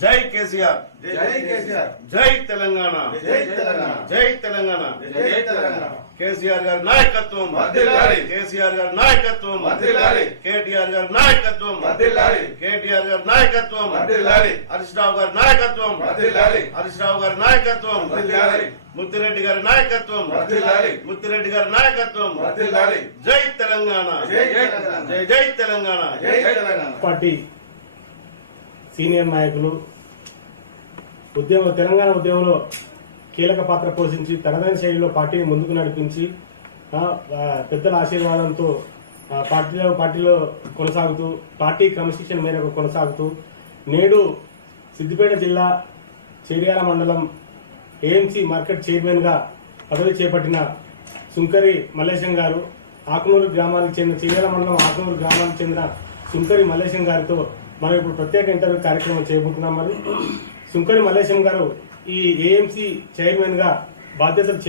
జై కేసీఆర్, జై కేసీఆర్, జై తెలంగాణ, జై తెలంగాణ, జై తెలంగాణ. జై తెలంగాణ. కేసీఆర్ గారి నాయకత్వం వర్ధిల్లాలి. కేసీఆర్ గారి నాయకత్వం వర్ధిల్లాలి. కేటీఆర్ గారి నాయకత్వం వర్ధిల్లాలి. కేటీఆర్ గారి నాయకత్వం వర్ధిల్లాలి. హరీష్ రావు గారి నాయకత్వం వర్ధిల్లాలి. హరీష్ రావు గారి నాయకత్వం వర్ధిల్లాలి. ముత్తిరెడ్డి గారి నాయకత్వం వర్ధిల్లాలి. ముత్తిరెడ్డి గారి నాయకత్వం. వర్ధిల్లాలి. జై తెలంగాణ, జై తెలంగాణ. జై జై తెలంగాణ. జై తెలంగాణ. పార్టీ సీనియర్ నాయకులు తెలంగాణ ఉద్యమంలో కీలక పాత్ర పోషించి తనదైన శైలిలో పార్టీని ముందుకు నడిపించి పెద్దల ఆశీర్వాదంతో పార్టీలో కొనసాగుతూ పార్టీ క్రమశిక్షణ మేరకు కొనసాగుతూ నేడు సిద్దిపేట జిల్లా చేర్యాల మండలం ఏఎంసీ మార్కెట్ చైర్మన్ గా పదవి చేపట్టిన సుంకరి మల్లేశం గారు ఆకునూరు గ్రామానికి చెందిన చేర్యాల మండలం ఆకునూరు గ్రామానికి చెందిన సుంకరి మల్లేశం గారితో మనం ఇప్పుడు ప్రత్యేక ఇంటర్వ్యూ కార్యక్రమం చేయబోతున్నాం. మరి సుంకరి మల్లేశం గారు ఈ ఏఎంసీ చైర్మన్ గా బాధ్యతలు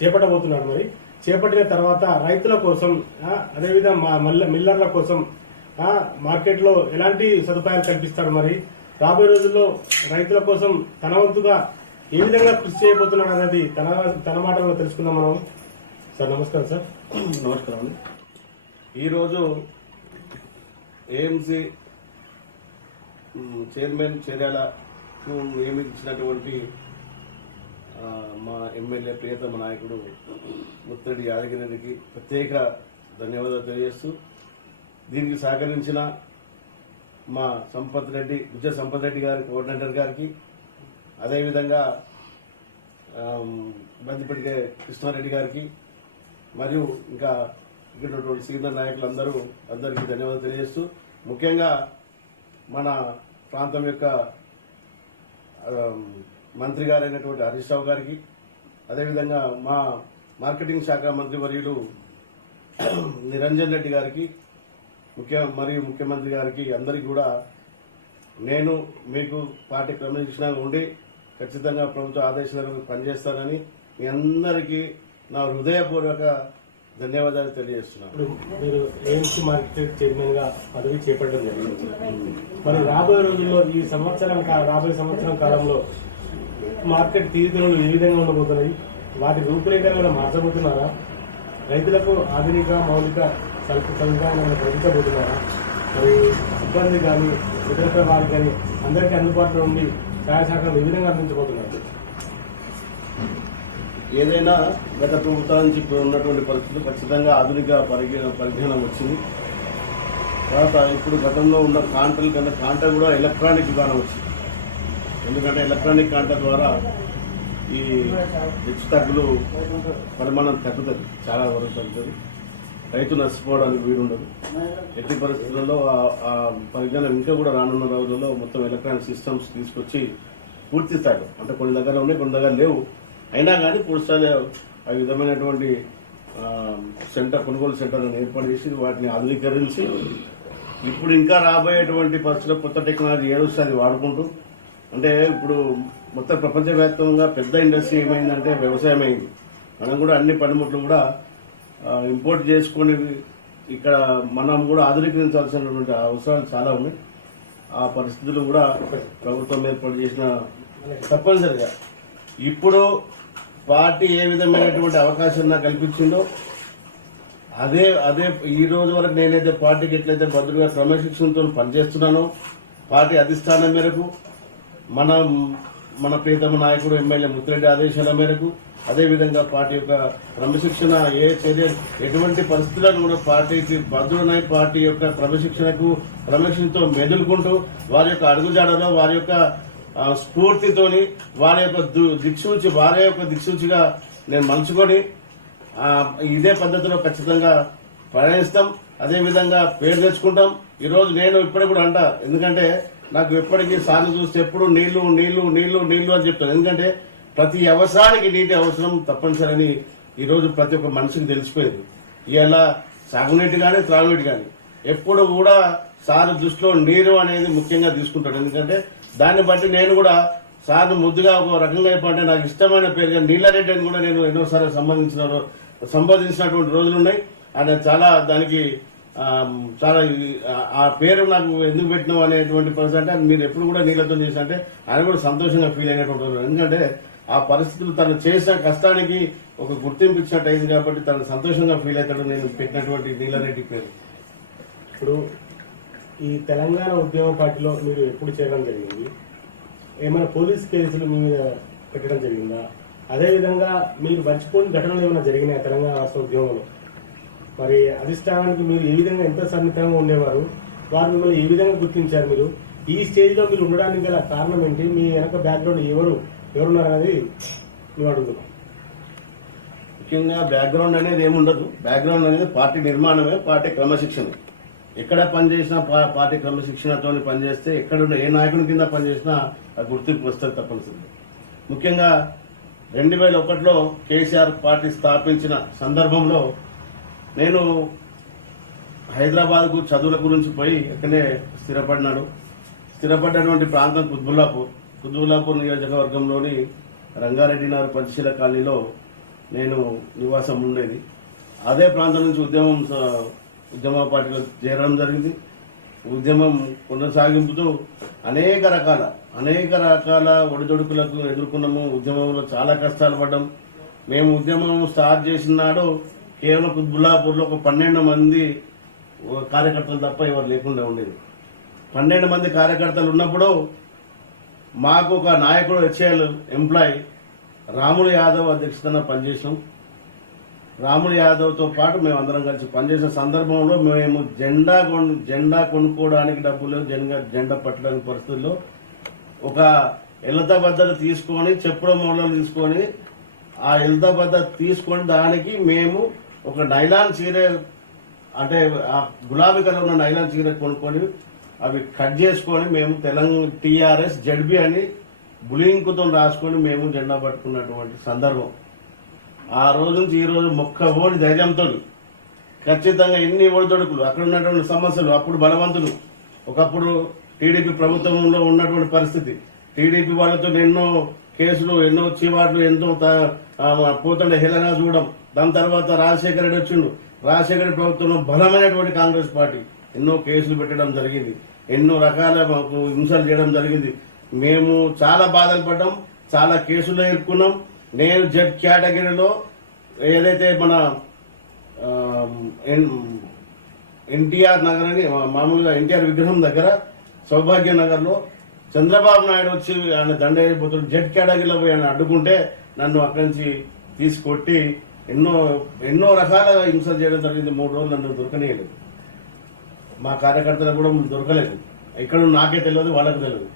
చేపట్టబోతున్నాడు. మరి చేపట్టిన తర్వాత రైతుల కోసం అదేవిధంగా మిల్లర్ల కోసం మార్కెట్ లో ఎలాంటి సదుపాయాలు కల్పిస్తాడు, మరి రాబోయే రోజుల్లో రైతుల కోసం తన వంతుగా ఏ విధంగా కృషి చేయబోతున్నాడు అనేది తన మాటల్లో తెలుసుకుందాం మనం. సార్ నమస్కారం. సార్ నమస్కారం అండి. ఈరోజు ఏఎంసీ చైర్మన్ చేర్యాలకు నియమించినటువంటి మా ఎమ్మెల్యే ప్రియతమ నాయకుడు ముత్తిరెడ్డి యాదగిరికి ప్రత్యేక ధన్యవాదాలు తెలియజేస్తూ దీనికి సహకరించిన మా విజయ సంపత్ రెడ్డి గారి కోఆర్డినేటర్ గారికి, అదేవిధంగా బందిపేట కృష్ణారెడ్డి గారికి మరియు ఇంకా ఇక్కడ సీనియర్ నాయకులందరికీ ధన్యవాదాలు తెలియజేస్తూ ముఖ్యంగా మన ప్రాంతం యొక్క మంత్రి గారైనటువంటి హరీష్ రావు గారికి, అదేవిధంగా మా మార్కెటింగ్ శాఖ మంత్రి వర్యులు నిరంజన్ రెడ్డి గారికి మరియు ముఖ్యమంత్రి గారికి అందరికీ కూడా నేను మీకు పార్టీ క్రమశిక్షణ ఉండి ఖచ్చితంగా ప్రభుత్వ ఆదేశాలను పనిచేస్తానని మీ అందరికీ నా హృదయపూర్వక ధన్యవాదాలు తెలియజేస్తున్నాను. మీరు ఏఎంసీ మార్కెట్ చైర్మన్ గా పదవి చేపట్టడం జరిగింది. మరి రాబోయే రోజుల్లో రాబోయే సంవత్సరం కాలంలో మార్కెట్ తీరుదనులు ఏ విధంగా ఉండబోతున్నాయి, వాటి రూపురేఖలు మార్చబోతున్నారా, రైతులకు ఆధునిక మౌలిక సదుపాయాలను కల్పించబోతున్నారా, మరి సిబ్బంది కానీ ఇతర వారికి కానీ అందరికీ అందుబాటులో ఉండి సహాయ సహకారం ఏ విధంగా అందించబోతున్నారు? ఏదైనా గత ప్రభుత్వానికి ఉన్నటువంటి పరిస్థితులు ఖచ్చితంగా ఆధునిక పరిజ్ఞానం వచ్చింది. తర్వాత ఇప్పుడు గతంలో ఉన్న కాంటల కన్నా కాంట కూడా ఎలక్ట్రానిక్ విధానం వచ్చింది. ఎందుకంటే ఎలక్ట్రానిక్ కాంట ద్వారా ఈ హెచ్చు తగ్గులు పరిమాణం తగ్గుతుంది, చాలా వరకు తగ్గుతుంది. రైతు నష్టపోవడానికి వీలుండదు. ఎట్టి పరిస్థితుల్లో ఆ పరిజ్ఞానం ఇంకా కూడా రానున్న రోజుల్లో మొత్తం ఎలక్ట్రానిక్ సిస్టమ్స్ తీసుకొచ్చి పూర్తి స్థాయిలో, అంటే కొన్ని దగ్గర ఉన్నాయి కొన్ని దగ్గర లేవు, అయినా కానీ పూర్తి స్థాయిలో ఆ విధమైనటువంటి కొనుగోలు సెంటర్లను ఏర్పాటు చేసి వాటిని ఆధునీకరించి ఇప్పుడు ఇంకా రాబోయేటువంటి పరిస్థితుల్లో కొత్త టెక్నాలజీ ఏదొస్తే అది వాడుకుంటూ, అంటే ఇప్పుడు మొత్తం ప్రపంచవ్యాప్తంగా పెద్ద ఇండస్ట్రీ ఏమైందంటే వ్యవసాయం అయింది. మనం కూడా అన్ని పనిముట్లు కూడా ఇంపోర్ట్ చేసుకుని ఇక్కడ మనం కూడా ఆధునీకరించాల్సినటువంటి అవసరాలు చాలా ఉన్నాయి. ఆ పరిస్థితులు కూడా ప్రభుత్వం ఏర్పాటు చేసిన తప్పనిసరిగా ఇప్పుడు పార్టీ ఏ విధమైనటువంటి అవకాశం నాకు కల్పించిందో అదే ఈ రోజు వరకు నేనైతే పార్టీకి ఎట్లయితే భద్రగా క్రమశిక్షణతో పనిచేస్తున్నానో, పార్టీ అధిష్టానం మేరకు మన ప్రియతమ నాయకుడు ఎమ్మెల్యే ముత్తిరెడ్డి ఆదేశాల మేరకు, అదేవిధంగా పార్టీ యొక్క క్రమశిక్షణ ఎటువంటి పరిస్థితులను కూడా పార్టీకి భద్రుడై పార్టీ యొక్క క్రమశిక్షణతో మెదులుకుంటూ వారి యొక్క అడుగుజాడలో వారి యొక్క స్ఫూర్తితోని వారి యొక్క దిక్సూచిగా నేను మలుచుకొని ఇదే పద్ధతిలో ఖచ్చితంగా ప్రయాణిస్తాం. అదేవిధంగా పేరు తెచ్చుకుంటాం. ఈరోజు నేను ఇప్పటికి కూడా అంటా, ఎందుకంటే నాకు ఎప్పటికీ సార్లు చూస్తే ఎప్పుడు నీళ్లు అని చెప్తాను. ఎందుకంటే ప్రతి అవసరానికి నీటి అవసరం తప్పనిసరి ఈ రోజు ప్రతి ఒక్క మనిషికి తెలిసిపోయింది. ఇలా సాగునీటి కానీ త్రాగునీటి కానీ ఎప్పుడు కూడా సార్ దృష్టిలో నీరు అనేది ముఖ్యంగా తీసుకుంటాడు. ఎందుకంటే దాన్ని బట్టి నేను కూడా సార్ను ముద్దుగా ఒక రకంగా అయిపోతే నాకు ఇష్టమైన పేరుగా నీళ్లారెడ్డి అని కూడా నేను ఎన్నోసార్లు సంబోధించినటువంటి రోజులు ఉన్నాయి. ఆయన చాలా దానికి చాలా ఆ పేరు నాకు ఎందుకు పెట్టినావు అనేటువంటి పరిస్థితి అంటే మీరు ఎప్పుడు కూడా నీళ్ళతో చేసి అంటే ఆయన కూడా సంతోషంగా ఫీల్ అయినటువంటి రోజు. ఎందుకంటే ఆ పరిస్థితులు తను చేసిన కష్టానికి ఒక గుర్తింపు ఇచ్చినట్టు అయింది కాబట్టి తను సంతోషంగా ఫీల్ అవుతాడు నేను పెట్టినటువంటి నీళ్ళరెడ్డి పేరు. ఇప్పుడు ఈ తెలంగాణ ఉద్యమ పార్టీలో మీరు ఎప్పుడు చేరడం జరిగింది? ఏమైనా పోలీస్ కేసులు మీ మీద పెట్టడం జరిగిందా? అదేవిధంగా మీరు మర్చిపోయిన ఘటనలు ఏమైనా జరిగినాయా తెలంగాణ రాష్ట్ర ఉద్యమంలో? మరి అధిష్టానానికి మీరు ఏ విధంగా ఎంత సన్నిహితంగా ఉండేవారు? వారు మిమ్మల్ని ఏ విధంగా గుర్తించారు? మీరు ఈ స్టేజ్ లో మీరు ఉండడానికి గల కారణం ఏంటి? మీ వెనక బ్యాక్గ్రౌండ్ ఎవరున్నారు అనేది మేము అడుగుతున్నాం. ముఖ్యంగా బ్యాక్గ్రౌండ్ అనేది ఏముండదు. బ్యాక్గ్రౌండ్ అనేది పార్టీ నిర్మాణమే, పార్టీ క్రమశిక్షణ. ఎక్కడ పనిచేసినా పార్టీ క్రమశిక్షణతో పనిచేస్తే ఎక్కడ ఏ నాయకుని కింద పనిచేసినా ఆ గుర్తింపు వస్తుంది తప్పనిసరి. ముఖ్యంగా 2001లో కేసీఆర్ పార్టీ స్థాపించిన సందర్భంలో నేను హైదరాబాద్కు చదువుల గురించి పోయి అక్కడే స్థిరపడినటువంటి ప్రాంతం కుత్బుల్లాపూర్ నియోజకవర్గంలోని రంగారెడ్డి నగర్ పంచశీల కాలనీలో నేను నివాసం ఉండేది. అదే ప్రాంతం నుంచి ఉద్యమ పార్టీలో చేరడం జరిగింది. ఉద్యమం కొనసాగింపుతూ అనేక రకాల ఒడిదొడుకులకు ఎదుర్కొన్నాము. ఉద్యమంలో చాలా కష్టాలు పడ్డాం. మేము ఉద్యమం స్టార్ట్ చేసిన నాడు కేవలం కుత్బుల్లాపూర్లో ఒక 12 మంది కార్యకర్తలు తప్ప ఎవరు లేకుండా ఉండేది. 12 మంది కార్యకర్తలు ఉన్నప్పుడు మాకు ఒక నాయకుడు హెచ్ఏఎల్ ఎంప్లాయీ రాములు యాదవ్ అధ్యక్షతన పనిచేసాం. రాములు యాదవ్తో పాటు మేము అందరం కలిసి పనిచేసిన సందర్భంలో మేము జెండా కొనుక్కోవడానికి డబ్బులు, జెండా పట్టడానికి పరిస్థితుల్లో ఒక ఎల్లతబద్దలు తీసుకొని, చెప్పుల మూలలు తీసుకొని, ఆ ఎల్లతబద్ద తీసుకొని దానికి మేము ఒక నైలాన్ చీర, అంటే ఆ గులాబీ కలర్ ఉన్న నైలాన్ చీర కొనుక్కొని అవి కట్ చేసుకొని మేము తెలంగాణ టీఆర్ఎస్ జడ్బీ అని బులింకుతో రాసుకొని మేము జెండా పట్టుకున్నటువంటి సందర్భం. ఆ రోజు నుంచి ఈ రోజు మొక్కబోడి ధైర్యంతో ఖచ్చితంగా ఎన్ని ఒడిదొడుకులు, అక్కడ ఉన్నటువంటి సమస్యలు, అప్పుడు బలవంతులు, ఒకప్పుడు టీడీపీ ప్రభుత్వంలో ఉన్నటువంటి పరిస్థితి, టీడీపీ వాళ్ళతో ఎన్నో కేసులు, ఎన్నో చీవాట్లు, ఎంతో పోతుండే హేళన చూడడం. దాని తర్వాత రాజశేఖర రెడ్డి వచ్చిండు. రాజశేఖర రెడ్డి ప్రభుత్వంలో బలమైనటువంటి కాంగ్రెస్ పార్టీ ఎన్నో కేసులు పెట్టడం జరిగింది, ఎన్నో రకాల మాకు హింసలు చేయడం జరిగింది. మేము చాలా బాధలు పడ్డాం, చాలా కేసులు ఎదుర్కొన్నాం. నేను జెడ్ కేటగిరీలో ఏదైతే మన ఎన్టీఆర్ నగర్ అని మామూలుగా ఎన్టీఆర్ విగ్రహం దగ్గర సౌభాగ్య నగర్ లో చంద్రబాబు నాయుడు వచ్చి ఆయన దండ అయిపోతాడు, జెడ్ కేటగిరీలో పోయి ఆయన అడ్డుకుంటే నన్ను అక్కడి నుంచి తీసుకొట్టి ఎన్నో రకాల హింసలు చేయడం జరిగింది. 3 రోజులు నన్ను దొరకనేయలేదు. మా కార్యకర్తలకు కూడా దొరకలేదు. ఎక్కడ నాకే తెలియదు, వాళ్ళకు తెలియదు.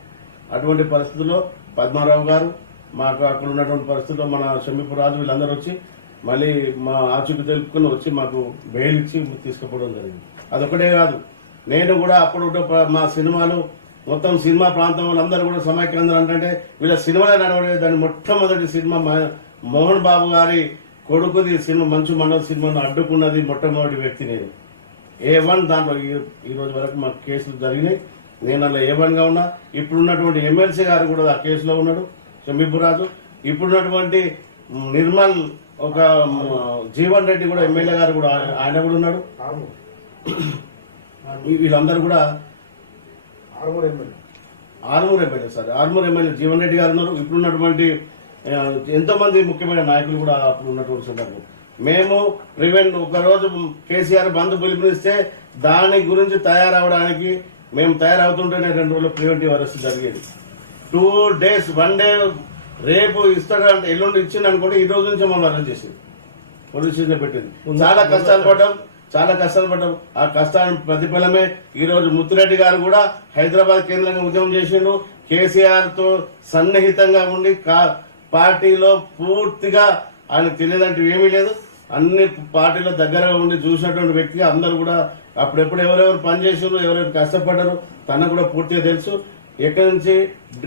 అటువంటి పరిస్థితుల్లో పద్మారావు గారు, మాకు అక్కడ ఉన్నటువంటి పరిస్థితుల్లో మన షమీపూర్ రాజు వీళ్ళందరూ వచ్చి మళ్ళీ మా ఆచూకీ తెలుపుకుని వచ్చి మాకు బెయిల్ ఇచ్చి తీసుకుపోవడం జరిగింది. అదొకటే కాదు, నేను కూడా అప్పుడు మా సినిమాలు మొత్తం సినిమా ప్రాంతం వాళ్ళందరూ కూడా సమైక్యందరూ అంటే వీళ్ళ సినిమాలే నడవలేదు. దాని మొట్టమొదటి సినిమా మోహన్ బాబు గారి కొడుకుది సినిమా మంచు మండల సినిమాను అడ్డుకున్నది మొట్టమొదటి వ్యక్తి నేను. A1 దాంట్లో ఈ రోజు వరకు మాకు కేసులు జరిగినాయి. నేను అలా A1 గా ఉన్నా. ఇప్పుడున్నటువంటి ఎమ్మెల్సీ గారు కూడా ఆ కేసులో ఉన్నాడు, షమీపూర్ రాజు. ఇప్పుడున్నటువంటి నిర్మల్ ఒక జీవన్ రెడ్డి కూడా ఎమ్మెల్యే గారు కూడా ఆయన కూడా ఉన్నాడు. వీళ్ళందరూ కూడా ఆర్మూర్ ఎమ్మెల్యే జీవన్ రెడ్డి గారు ఉన్నారు. ఇప్పుడున్నటువంటి ఎంతో మంది ముఖ్యమైన నాయకులు కూడా అప్పుడు ఉన్నటువంటి సందర్భం. మేము ఒకరోజు కేసీఆర్ బంద్ పిలుపునిస్తే దాని గురించి తయారవడానికి మేము తయారవుతుంటేనే 2 రోజులు ప్రివెంటివ్ అరెస్ట్ జరిగేది. 2 days 1 day రేపు ఇస్తాడంటే ఎల్లుండి ఇచ్చింది అనుకోండి, ఈ రోజు నుంచి మమ్మల్ని అరెస్ట్ చేసింది, పోలీస్ స్టేషన్ పెట్టింది. చాలా కష్టాలు పడ్డాం. ఆ కష్టానికి ప్రతిఫలమే ఈ రోజు ముత్తిరెడ్డి గారు కూడా హైదరాబాద్ కేంద్రంగా ఉద్యమం చేసిండు. కేసీఆర్ తో సన్నిహితంగా ఉండి పార్టీలో పూర్తిగా ఆయన తెలియదంటూ ఏమీ లేదు. అన్ని పార్టీల దగ్గరగా ఉండి చూసినటువంటి వ్యక్తిగా అందరూ కూడా అప్పుడెప్పుడు ఎవరెవరు పనిచేసారు, ఎవరెవరు కష్టపడ్డారు తనకు కూడా పూర్తిగా తెలుసు. ఎక్కడి నుంచి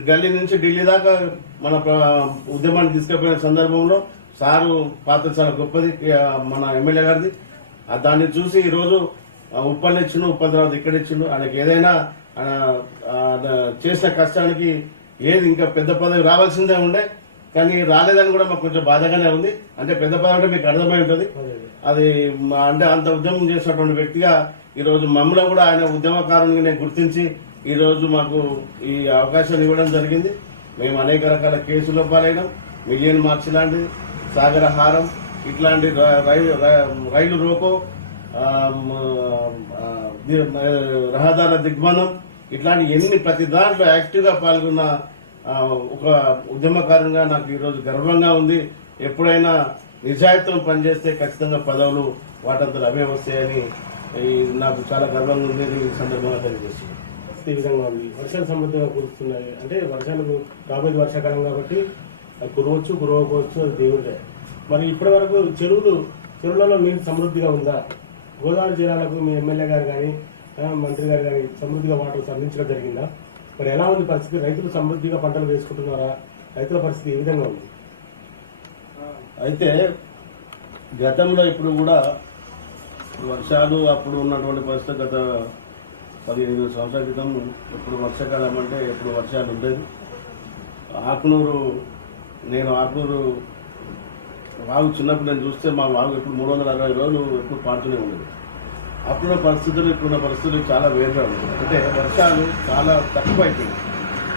గల్లీ నుంచి ఢిల్లీ దాకా మన ఉద్యమాన్ని తీసుకుపోయిన సందర్భంలో సారు పాత్ర చాలా గొప్పది మన ఎమ్మెల్యే గారిది. దాన్ని చూసి ఈ రోజు ఉప్పల్ ఇచ్చిండు, ఉప్పల్ తర్వాత ఇక్కడ ఇచ్చిండు. ఆయనకి ఏదైనా చేసిన కష్టానికి ఏది ఇంకా పెద్ద పదవి రావాల్సిందే ఉండే. కానీ రాలేదని కూడా మాకు కొంచెం బాధగానే ఉంది. అంటే పెద్ద పదం అంటే మీకు అర్థమై ఉంటుంది. అది అంటే అంత ఉద్యమం చేసినటువంటి వ్యక్తిగా ఈ రోజు మమ్మల్ని కూడా ఆయన ఉద్యమకారునిగా నేను గుర్తించి ఈ రోజు మాకు ఈ అవకాశాన్ని ఇవ్వడం జరిగింది. మేము అనేక రకాల కేసుల పాలైనాం. మిలియన్ మార్క్స్ లాంటిది, సాగర హారం, ఇట్లాంటి రైలు రోకో, రహదారుల దిగ్బంధం, ఇట్లాంటి ఎన్ని ప్రతి దాంట్లో యాక్టివ్ గా పాల్గొన్న ఒక ఉద్యమకారునిగా నాకు ఈరోజు గర్వంగా ఉంది. ఎప్పుడైనా నిజాయితీతో పనిచేస్తే ఖచ్చితంగా పదవులు వాటంతలు అవే వస్తాయని నాకు చాలా గర్వంగా ఉంది. ఈ సందర్భంగా తెలియజేస్తున్నాను. ఈ విధంగా ఉంది. వర్షాలు సమృద్ధిగా కురుస్తున్నాయి. అంటే వర్షాలు రాబోయే వర్షాకాలం కాబట్టి అది కురవచ్చు, కురవకపోవచ్చు, అది దేవుడే. మరి ఇప్పటి వరకు చెరువులలో నీరు సమృద్ధిగా ఉందా? గోదావరి జిల్లాలకు మీ ఎమ్మెల్యే గారు కానీ మంత్రి గారు కానీ సమృద్ధిగా వాటర్ అందించడం జరిగిందా? మరి ఎలా ఉంది పరిస్థితి? రైతులు సమృద్ధిగా పంటలు వేసుకుంటున్నారా? రైతుల పరిస్థితి ఏ విధంగా ఉంది? అయితే గతంలో ఇప్పుడు కూడా వర్షాలు అప్పుడు ఉన్నటువంటి పరిస్థితి గత 15 సంవత్సరాల క్రితం ఇప్పుడు వర్షాకాలం అంటే ఎప్పుడు వర్షాలు ఉండేది. నేను ఆకునూరు వాగు చిన్నప్పుడు నేను చూస్తే మా వాగు ఎప్పుడు 360 రోజులు ఎప్పుడు పాడుతూనే ఉండేది. అప్పుడున్న పరిస్థితులు ఇప్పుడున్న పరిస్థితులు చాలా వేరుగా ఉన్నాయి. అంటే వర్షాలు చాలా తక్కువ అయిపోయింది.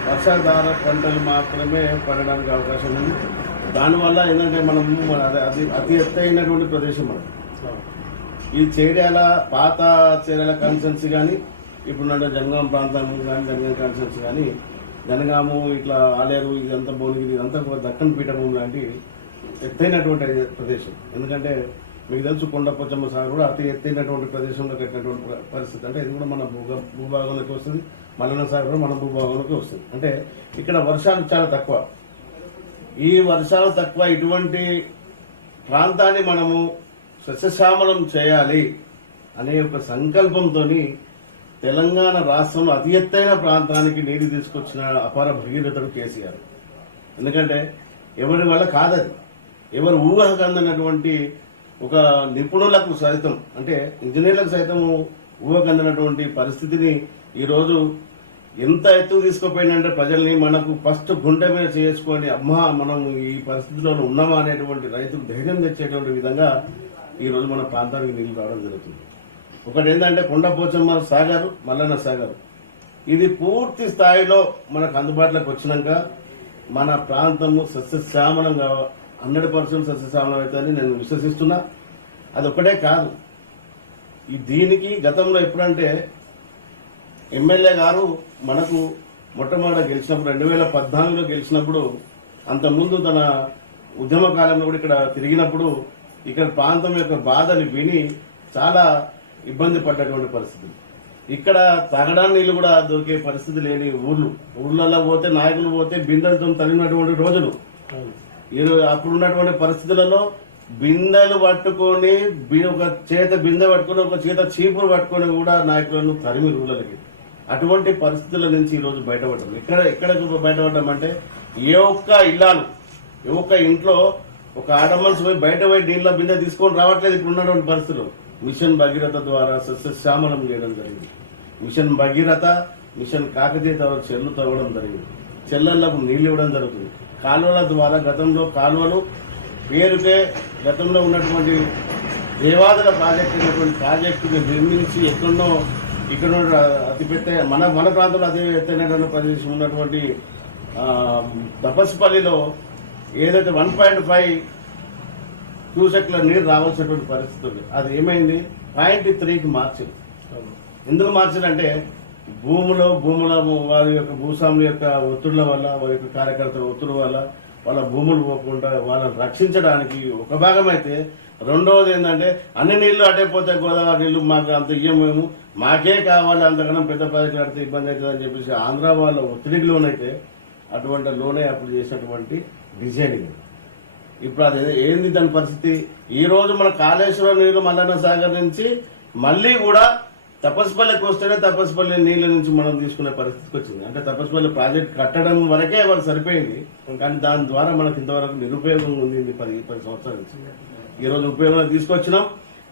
వర్షాధార పంటలు మాత్రమే పడడానికి అవకాశం ఉంది. దానివల్ల ఏంటంటే అది అతి ఎత్తైనటువంటి ప్రదేశం మనం. ఈ చేర్యాల పాత చేర్యాల కాన్స్టిట్యున్సీ కానీ ఇప్పుడున్న జనగాం ప్రాంతం కానీ జనగాం కాన్స్టిట్యున్సీ కానీ జనగాము ఇట్లా ఆలేరు ఇదంతా భువనగిరి ఇదంతా దక్కన్ పీఠభూమి లాంటి ఎత్తైనటువంటి ప్రదేశం. ఎందుకంటే మీకు తెలుసు కొండపోచమ్మ సాగర్ కూడా అతి ఎత్తైనటువంటి ప్రదేశంలో కట్టినటువంటి పరిస్థితి. అంటే ఇది కూడా మన భూభాగంలోకి వస్తుంది. మల్లన్న సాగర్ కూడా మన భూభాగంలోకి వస్తుంది. అంటే ఇక్కడ వర్షాలు చాలా తక్కువ. ఈ వర్షాలు తక్కువ ఇటువంటి ప్రాంతాన్ని మనము సస్యశ్యామలం చేయాలి అనే ఒక సంకల్పంతో తెలంగాణ రాష్ట్రంలో అతి ఎత్తైన ప్రాంతానికి నీరు తీసుకొచ్చిన అపార భగీరథుడు కేసీఆర్. ఎందుకంటే ఎవరి వల్ల కాదది, ఎవరు ఊహకు అందనటువంటి ఒక నిపుణులకు సైతం అంటే ఇంజనీర్లకు సైతం ఊహకు అందనటువంటి పరిస్థితిని ఈరోజు ఎంత ఎత్తుకు తీసుకుపోయిందంటే ప్రజల్ని మనకు ఫస్ట్ గుండె మీద చేసుకొని అమ్మా మనం ఈ పరిస్థితిలో ఉన్నామా అనేటువంటి రైతుకు ధైర్యం తెచ్చేటువంటి విధంగా ఈ రోజు మన ప్రాంతానికి నీళ్లు రావడం జరుగుతుంది. ఒకటి ఏంటంటే కొండపోచమ్మ సాగర్, మల్లన్న సాగర్ ఇది పూర్తి స్థాయిలో మనకు అందుబాటులోకి వచ్చినాక మన ప్రాంతము సస్యశ్యామలంగా 100% సస్యశ్యామలం అవుతుందని నేను విశ్వసిస్తున్నా. అదొక్కటే కాదు, దీనికి గతంలో ఎప్పుడంటే ఎమ్మెల్యే గారు మనకు మొట్టమొదట గెలిచినప్పుడు 2014లో గెలిచినప్పుడు, అంతకుముందు తన ఉద్యమ కాలంలో కూడా ఇక్కడ తిరిగినప్పుడు ఇక్కడ ప్రాంతం యొక్క బాధని విని చాలా ఇబ్బంది పడ్డటువంటి పరిస్థితులు. ఇక్కడ తాగడానికి నీళ్లు కూడా దొరికే పరిస్థితి లేని ఊర్లలో పోతే నాయకులు పోతే బిందెలతో తగినటువంటి రోజులు. అప్పుడున్నటువంటి పరిస్థితులలో బిందెలు పట్టుకొని ఒక చేత బిందె పట్టుకొని ఒక చేత చీపురు పట్టుకొని కూడా నాయకులను తరిమి ఊళ్ళకి. అటువంటి పరిస్థితుల నుంచి ఈ రోజు బయటపడ్డాం. ఎక్కడ బయటపడ్డాం అంటే ఏ ఒక్క ఇంట్లో ఒక ఆడమనిషి పోయి బయట పోయి నీళ్ళ బిందె తీసుకొని రావట్లేదు. ఇప్పుడు ఉన్నటువంటి పరిస్థితులు మిషన్ భగీరథ ద్వారా సస్యశ్యామలం చేయడం జరిగింది. మిషన్ భగీరథ, మిషన్ కాకతీయ ద్వారా చెర్లు తవ్వడం జరిగింది. చెర్లలకు నీళ్లు ఇవ్వడం జరుగుతుంది. కాలువల ద్వారా గతంలో కాలువలు పేరుకే గతంలో ఉన్నటువంటి దేవాదుల ప్రాజెక్టుని నిర్మించి ఎక్కడో ఇక్కడ అతిపెద్ద మన ప్రాంతంలో అతి ఎత్తైనటువంటి ప్రదేశం ఉన్నటువంటి తపస్పల్లిలో ఏదైతే 1.5 క్యూసెక్ల నీరు రావాల్సినటువంటి పరిస్థితి ఉంది. అది ఏమైంది 0.3కి మార్చింది. ఎందుకు మార్చిందంటే భూముల వారి యొక్క భూస్వాముల యొక్క ఒత్తిళ్ల వల్ల, వారి యొక్క కార్యకర్తల ఒత్తిడి వల్ల వాళ్ళ భూములు పోకుండా వాళ్ళని రక్షించడానికి ఒక భాగం అయితే, రెండవది ఏంటంటే అన్ని నీళ్లు అటైపోతే గోదావరి నీళ్లు మాకు అంత ఇయ్యమేము, మాకే కావాలి, అంతకన్నా పెద్ద ప్రాజెక్టులు కడితే ఇబ్బంది అవుతుందని చెప్పేసి ఆంధ్ర వాళ్ళ ఒత్తిడికి లోనైతే అటువంటి లోనే అప్పుడు చేసినటువంటి డిజైనింగ్. ఇప్పుడు అది ఏంది దాని పరిస్థితి? ఈ రోజు మన కాళేశ్వరం నీళ్లు మల్లన్న సాగర్ నుంచి మళ్లీ కూడా తపస్పల్లికి వస్తేనే తపస్పల్లి నీళ్ల నుంచి మనం తీసుకునే పరిస్థితికి వచ్చింది. అంటే తపస్పల్లి ప్రాజెక్ట్ కట్టడం వరకే వాళ్ళకి సరిపోయింది, కానీ దాని ద్వారా మనకు ఇంతవరకు నిరుపయోగం ఉంది 10 సంవత్సరాల నుంచి. ఈ రోజు ఉపయోగంలో తీసుకొచ్చినాం.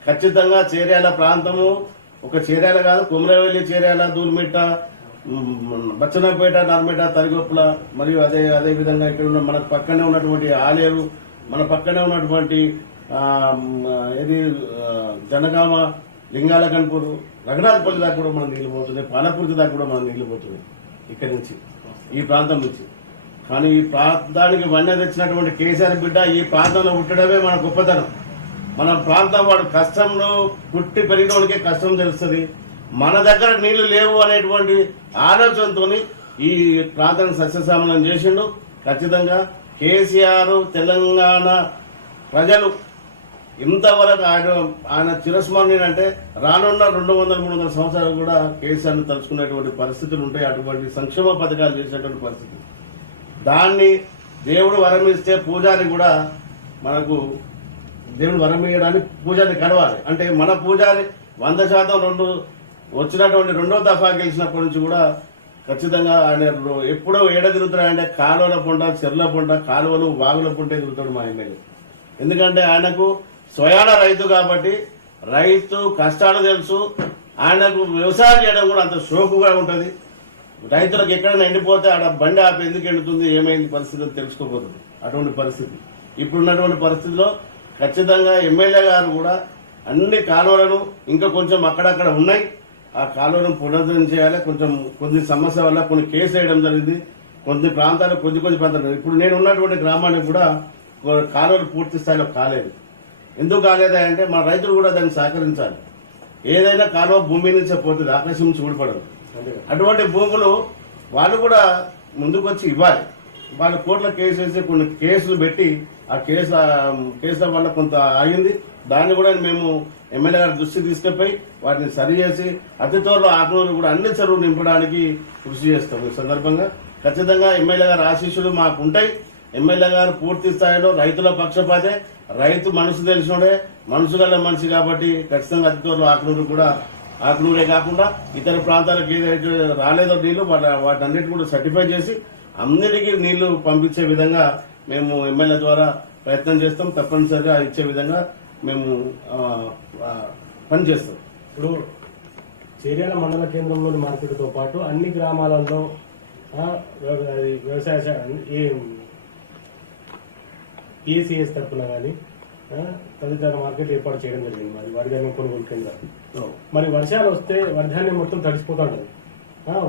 ఖచ్చితంగా చేర్యాల ప్రాంతము ఒక చేర్యాల కాదు, కుమరవెల్లి, చేర్యాల, దూల్మిట్ట, బచ్చనపేట, నార్మేట, తరిగొప్పుల మరియు అదే విధంగా ఇక్కడ ఉన్న మన పక్కనే ఉన్నటువంటి ఆలేరు, మన పక్కనే ఉన్నటువంటి ఏది జనగామ, లింగాల కన్పూర్, రఘునాథపల్లి దాకా కూడా మనం నీళ్లు పోతున్నాయి, పాలపూర్తి దాకా కూడా మనం నీళ్లు పోతున్నాయి ఇక్కడి నుంచి, ఈ ప్రాంతం నుంచి. కానీ ఈ ప్రాంతానికి వన్య తెచ్చినటువంటి కేసీఆర్ బిడ్డ ఈ ప్రాంతంలో పుట్టడమే మన గొప్పతనం. మన ప్రాంతం వాడు కష్టంలో పుట్టి పెరిగినోడికే కష్టం తెలుస్తుంది. మన దగ్గర నీళ్లు లేవు అనేటువంటి ఆలోచనతో ఈ ప్రాంతాన్ని సస్యశ్యామలం చేసిండు. ఖచ్చితంగా కేసీఆర్ తెలంగాణ ప్రజలు ఇంతవరకు ఆయన చిరస్మరణీయుడు. అంటే రానున్న 200-300 సంవత్సరాలు కూడా కేసీఆర్ను తలుచుకునేటువంటి పరిస్థితులు ఉంటాయి. అటువంటి సంక్షేమ పథకాలు చేసేటువంటి పరిస్థితి. దాన్ని దేవుడు వరం ఇస్తే పూజారి కూడా మనకు దేవుడు వరం ఇవ్వడానికి పూజారి కడవాలి. అంటే మన పూజారి 100% వచ్చినటువంటి 2వ దఫా గెలిచినప్పటి నుంచి కూడా ఖచ్చితంగా ఆయన ఎప్పుడో ఏడ తిరుగుతాడంటే కాలువల పొంట, చెర్ల పొంట, కాలువలు, వాగుల పొంటే తిరుగుతాడు మా ఎమ్మెల్యే. ఎందుకంటే ఆయనకు స్వయాన రైతు కాబట్టి రైతు కష్టాలు తెలుసు. ఆయనకు వ్యవసాయం చేయడం కూడా అంత షోకుగా ఉంటుంది. రైతులకు ఎక్కడైనా ఎండిపోతే ఆడ బండి ఆపి ఎందుకు ఎండుతుంది, ఏమైంది పరిస్థితి తెలుసుకోబోతుంది. అటువంటి పరిస్థితి ఇప్పుడున్నటువంటి పరిస్థితిలో ఖచ్చితంగా ఎమ్మెల్యే గారు కూడా అన్ని కాలువలను ఇంకా కొంచెం అక్కడక్కడ ఉన్నాయి, ఆ కాలువలను పునరుద్ధరణ చేయాలి. కొన్ని సమస్య వల్ల కొన్ని కేసు వేయడం జరిగింది. కొన్ని ప్రాంతాలు కొద్ది ప్రాంతాలు ఇప్పుడు నేను ఉన్నటువంటి గ్రామానికి కూడా కాలువలు పూర్తి స్థాయిలో కాలేదు. ఎందుకు కాలేదా అంటే మన రైతులు కూడా దాన్ని సహకరించాలి. ఏదైనా కాలువ భూమి నుంచి పోతుంది, ఆకాశం నుంచి ఊడిపడదు. అటువంటి భూములు వాళ్ళు కూడా ముందుకు వచ్చి ఇవ్వాలి. వాళ్ళ కోర్టులో కేసు వేసి కొన్ని కేసులు పెట్టి ఆ కేసుల వల్ల కొంత ఆగింది. దాన్ని కూడా మేము ఎమ్మెల్యే గారి దృష్టికి తీసుకుపోయి వాటిని సరిచేసి అతి త్వరలో ఆకునూరు కూడా అన్ని చెరువులు నింపడానికి కృషి చేస్తాం. ఈ సందర్భంగా ఖచ్చితంగా ఎమ్మెల్యే గారి ఆశీస్సులు మాకు ఉంటాయి. ఎమ్మెల్యే గారు పూర్తి స్థాయిలో రైతుల పక్షపాతే, రైతు మనసు తెలిసినోడే, మనసు గల మనిషి కాబట్టి ఖచ్చితంగా అతి త్వరలో ఆకునూరే కాకుండా ఇతర ప్రాంతాలకు ఏదైతే రాలేదో నీళ్లు వాటి అన్నిటి కూడా సర్టిఫై చేసి అందరికీ నీళ్లు పంపించే విధంగా మేము ఎమ్మెల్యే ద్వారా ప్రయత్నం చేస్తాం. తప్పనిసరిగా ఇచ్చే విధంగా మేము పనిచేస్తాం. ఇప్పుడు చేర్యాల మండల కేంద్రంలోని మార్కెట్తో పాటు అన్ని గ్రామాలలో వ్యవసాయ పిఎస్సిఎస్ తరఫున కానీ తదితర మార్కెట్ ఏర్పాటు చేయడం జరిగింది. మరి వరిధాన్యం కొనుగోలు కేంద్రాలు. మరి వర్షాలు వస్తే వరిధాన్యం మొత్తం తడిసిపోతుంటది,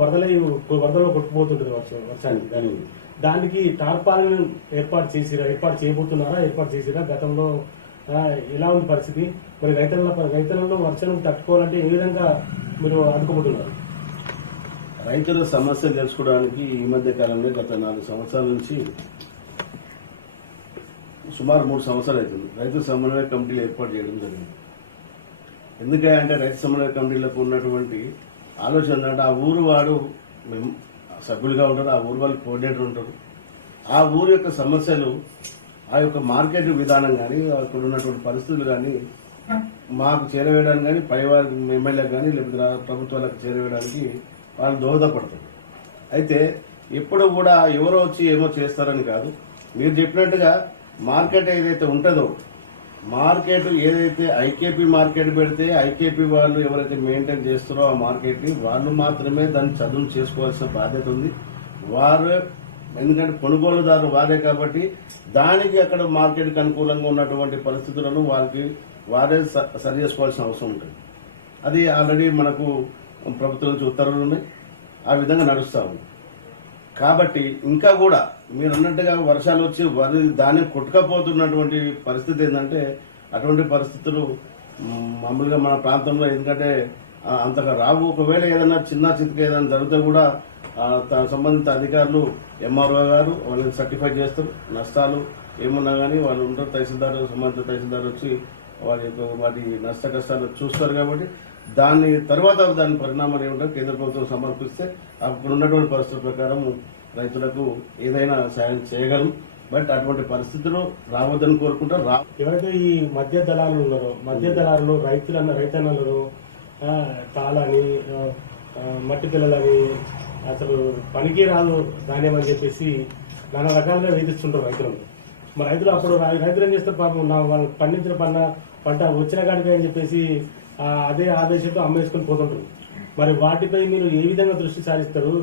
వరదలో కొట్టుకుపోతుంటది వర్షానికి. దానికి టార్పాలను ఏర్పాటు చేయబోతున్నారా, ఏర్పాటు చేసిరా? గతంలో ఎలా ఉంది పరిస్థితి? మరి రైతులలో వర్షం తట్టుకోవాలంటే ఏ విధంగా మీరు ఆదుకోబోతున్నారు? రైతుల సమస్య తెలుసుకోవడానికి ఈ మధ్య కాలంలో గత 4 సంవత్సరాల నుంచి సుమారు 3 సంవత్సరాలు అవుతుంది రైతు సమన్వయ కమిటీలు ఏర్పాటు చేయడం జరిగింది. ఎందుకంటే రైతు సమన్వయ కమిటీలకు ఉన్నటువంటి ఆలోచన ఏంటంటే ఆ ఊరు వాడు మేము సభ్యులుగా ఉంటారు, ఆ ఊరు వాళ్ళు కోఆర్డినేటర్ ఉంటారు. ఆ ఊరు యొక్క సమస్యలు, ఆ యొక్క మార్కెట్ విధానం కానీ, అక్కడ ఉన్నటువంటి పరిస్థితులు కానీ మాకు చేరవేయడానికి కానీ, పైవారి ఎమ్మెల్యే కానీ లేకపోతే ప్రభుత్వాలకు చేరవేయడానికి వాళ్ళు దోహదపడతారు. అయితే ఎప్పుడు కూడా ఎవరో వచ్చి ఏమో చేస్తారని కాదు. మీరు చెప్పినట్టుగా మార్కెట్ ఏదైతే ఉంటుందో, మార్కెట్ ఏదైతే ఐకేపీ మార్కెట్ పెడితే ఐకేపీ వాళ్ళు ఎవరైతే మెయింటైన్ చేస్తారో ఆ మార్కెట్ ని వాళ్ళు మాత్రమే దాన్ని చదువు చేసుకోవాల్సిన బాధ్యత ఉంది. వారు ఎందుకంటే కొనుగోలుదారులు వారే కాబట్టి దానికి అక్కడ మార్కెట్కి అనుకూలంగా ఉన్నటువంటి పరిస్థితులను వారే సరి చేసుకోవాల్సిన అవసరం ఉంటుంది. అది ఆల్రెడీ మనకు ప్రభుత్వం నుంచి ఉత్తర్వులు ఉన్నాయి, ఆ విధంగా నడుస్తా ఉంది. కాబట్టి ఇంకా కూడా మీరు అన్నట్టుగా వర్షాలు వచ్చి ధాన్యం కొట్టుకపోతున్నటువంటి పరిస్థితి ఏంటంటే అటువంటి పరిస్థితులు మామూలుగా మన ప్రాంతంలో ఎందుకంటే అంతగా రావు. ఒకవేళ ఏదైనా చిన్న చితక ఏదైనా జరిగితే కూడా సంబంధిత అధికారులు ఎంఆర్ఓ గారు వాళ్ళని సర్టిఫై చేస్తారు. నష్టాలు ఏమున్నా కానీ వాళ్ళు ఉంటారు, సంబంధిత తహసీల్దార్ వచ్చి వాటి నష్ట కష్టాలు చూస్తారు. కాబట్టి దాని పరిణామాలు ఏమిటో కేంద్ర ప్రభుత్వం సమర్పిస్తే అప్పుడు ఉన్నటువంటి పరిస్థితుల ప్రకారం రైతులకు ఏదైనా సాయం చేయగలం. బట్ అటువంటి పరిస్థితులు రావద్దని కోరుకుంటారు. ఎవరైతే ఈ మధ్య దళాలు ఉన్నారో, మధ్య దళాలలో రైతన్నలను తాళని, మట్టి పిల్లలని, అసలు పనికి రాదు ధాన్యం అని చెప్పేసి నానా రకాలుగా వేధిస్తుంటారు రైతులను. మరి రైతులు ఏం చేస్తారు పాపం, వాళ్ళు పండించిన పంట వచ్చిన కాడికి అని చెప్పేసి అదే ఆదేశంతో అమ్మేసుకుని పోతుంటారు. మరి వాటిపై మీరు ఏ విధంగా దృష్టి సారిస్తారు?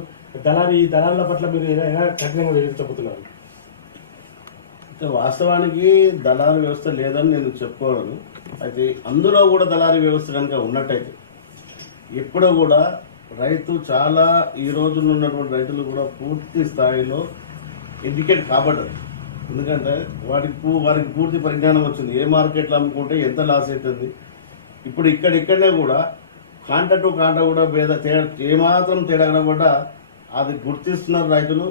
దళారుల పట్ల మీరు ఏదైనా కఠినంగా ఎదుర్కొబోతున్నారు? అయితే వాస్తవానికి దళారీ వ్యవస్థ లేదని నేను చెప్పుకోవడం. అయితే అందులో కూడా దళారీ వ్యవస్థ కనుక ఉన్నట్టయితే ఎప్పుడో కూడా రైతు చాలా ఈ రోజున ఉన్నటువంటి రైతులు కూడా పూర్తి స్థాయిలో ఎడ్యుకేట్ కాబడ్డారు. ఎందుకంటే వారికి పూర్తి పరిజ్ఞానం వచ్చింది. ఏ మార్కెట్లో అమ్ముకుంటే ఎంత లాస్ అవుతుంది. ఇప్పుడు ఇక్కడనే కూడా కాంట టు కాంట కూడా ఏమాత్రం తేడా కనబడ్డా అది గుర్తిస్తున్నారు రైతులు.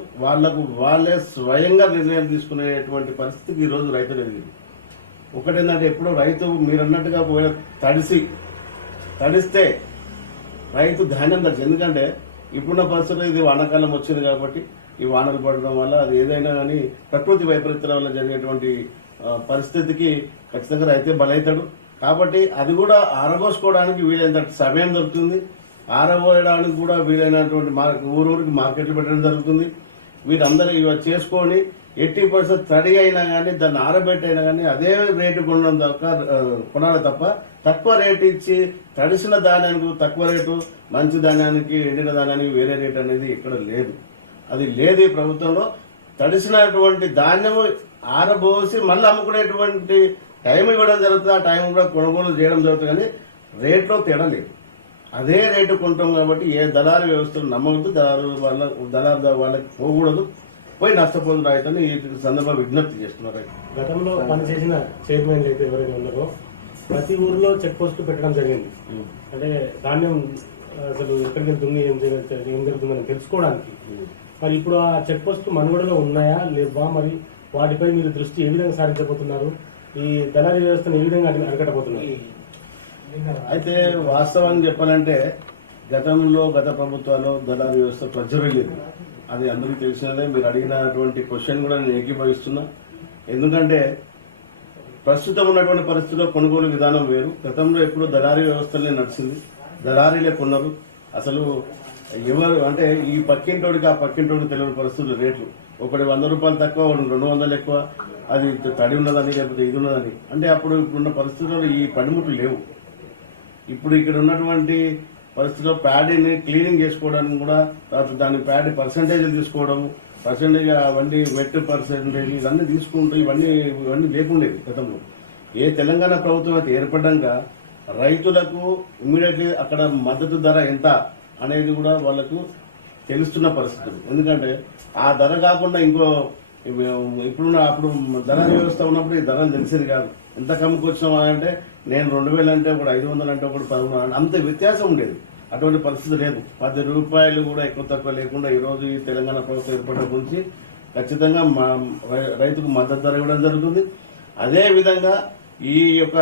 వాళ్ళే స్వయంగా నిర్ణయం తీసుకునేటువంటి పరిస్థితికి ఈ రోజు రైతులు ఎదిగింది. ఒకటేంటంటే ఎప్పుడో రైతు మీరు అన్నట్టుగా తడిస్తే రైతు ధాన్యం తగ్గింది. ఎందుకంటే ఇప్పుడున్న పరిస్థితుల్లో ఇది వానాకాలం వచ్చింది కాబట్టి ఈ వానలు పడడం వల్ల అది ఏదైనా కానీ ప్రకృతి వైపరీత్యాల వల్ల జరిగేటువంటి పరిస్థితికి ఖచ్చితంగా రైతే బలవుతాడు. కాబట్టి అది కూడా ఆరబోసుకోవడానికి వీలైనంత సమయం దొరుకుతుంది. ఆరబోయడానికి కూడా వీలైనటువంటి ఊరికి మార్కెట్లు పెట్టడం జరుగుతుంది. వీరందరూ ఇవి చేసుకొని 80% తడి అయినా కానీ దాన్ని ఆరబెట్టైనా కానీ అదే రేటు కొనాలి తప్ప తక్కువ రేటు ఇచ్చి తడిసిన ధాన్యానికి తక్కువ రేటు, మంచి ధాన్యానికి ఎండిన ధాన్యానికి వేరే రేటు అనేది ఇక్కడ లేదు. అది లేదు ఈ ప్రభుత్వంలో. తడిసినటువంటి ధాన్యము ఆరబోసి మళ్ళీ అమ్ముకునేటువంటి టైం ఇవ్వడం జరుగుతుంది. ఆ టైం కూడా కొనుగోలు చేయడం జరుగుతుంది. కానీ రేట్లో తేడా లేదు. అదే రేటు కొంటాం కాబట్టి ఏ దళారీ వ్యవస్థను నమ్మవద్దు. దళారు వాళ్ళకి పోకూడదు. పోయి నష్టపోతున్న రైతుని ఈ సందర్భంగా విజ్ఞప్తి చేస్తున్నారు. గతంలో పనిచేసిన చైర్మన్ అయితే ఎవరైతే ఉన్నారో ప్రతి ఊర్లో చెక్ పోస్ట్ పెట్టడం జరిగింది. అంటే ధాన్యం అసలు ఎక్కడికి వెళ్తుంది, ఏం జరుగుతుందని తెలుసుకోవడానికి. మరి ఇప్పుడు ఆ చెక్ పోస్ట్ మనుగడలో ఉన్నాయా లేవా? మరి వాటిపై మీరు దృష్టి ఏ విధంగా సారించబోతున్నారు? ఈ దళారీ వ్యవస్థను ఏ విధంగా అరికట్టబోతున్నారు? అయితే వాస్తవాన్ని చెప్పాలంటే గత ప్రభుత్వాల్లో దళారీ వ్యవస్థ ప్రజ్వరిల్లింది. అది అందరికీ తెలిసినదే. మీరు అడిగినటువంటి క్వశ్చన్ కూడా నేను ఏకీభవిస్తున్నా. ఎందుకంటే ప్రస్తుతం ఉన్నటువంటి పరిస్థితుల్లో కొనుగోలు విధానం వేరు. గతంలో ఎప్పుడు దళారీ వ్యవస్థలే నడిచింది. దళారీలే కొన్నారు. అసలు ఎవరు అంటే ఈ పక్కింటోడికి ఆ పక్కింటోడికి తెలియని పరిస్థితులు రేట్లు. ఒకటి 100 రూపాయలు తక్కువ, 200 ఎక్కువ. అది తడి ఉన్నదని లేకపోతే ఇది ఉన్నదని. అంటే అప్పుడు ఇప్పుడున్న పరిస్థితుల్లో ఈ పనిముట్లు లేవు. ఇప్పుడు ఇక్కడ ఉన్నటువంటి పరిస్థితిలో ప్యాడీని క్లీనింగ్ చేసుకోవడానికి కూడా దాని ప్యాడీ పర్సంటేజ్లు తీసుకోవడం, పర్సంటేజ్ అవన్నీ వెట్ పర్సంటేజ్ ఇవన్నీ తీసుకుంటూ ఇవన్నీ లేకుండేది గతంలో. ఏ తెలంగాణ ప్రభుత్వం అయితే ఏర్పడ్డాక రైతులకు ఇమ్మీడియట్లీ అక్కడ మద్దతు ధర ఎంత అనేది కూడా వాళ్ళకు తెలుస్తున్న పరిస్థితులు. ఎందుకంటే ఆ ధర కాకుండా అప్పుడు దళారీ వ్యవస్థ ఉన్నప్పుడు ఈ ధరలు తెలిసేది కాదు. ఎంత కమ్ముకు వచ్చినామా అంటే నేను 2000 అంటే ఒకటి 500 అంటే ఒకటి 1100 అంత వ్యత్యాసం ఉండేది. అటువంటి పరిస్థితి లేదు. 10 రూపాయలు కూడా ఎక్కువ తక్కువ లేకుండా ఈ రోజు ఈ తెలంగాణ ప్రభుత్వం ఏర్పడిన గురించి ఖచ్చితంగా రైతుకు మద్దతు ధర ఇవ్వడం జరుగుతుంది. అదే విధంగా ఈ యొక్క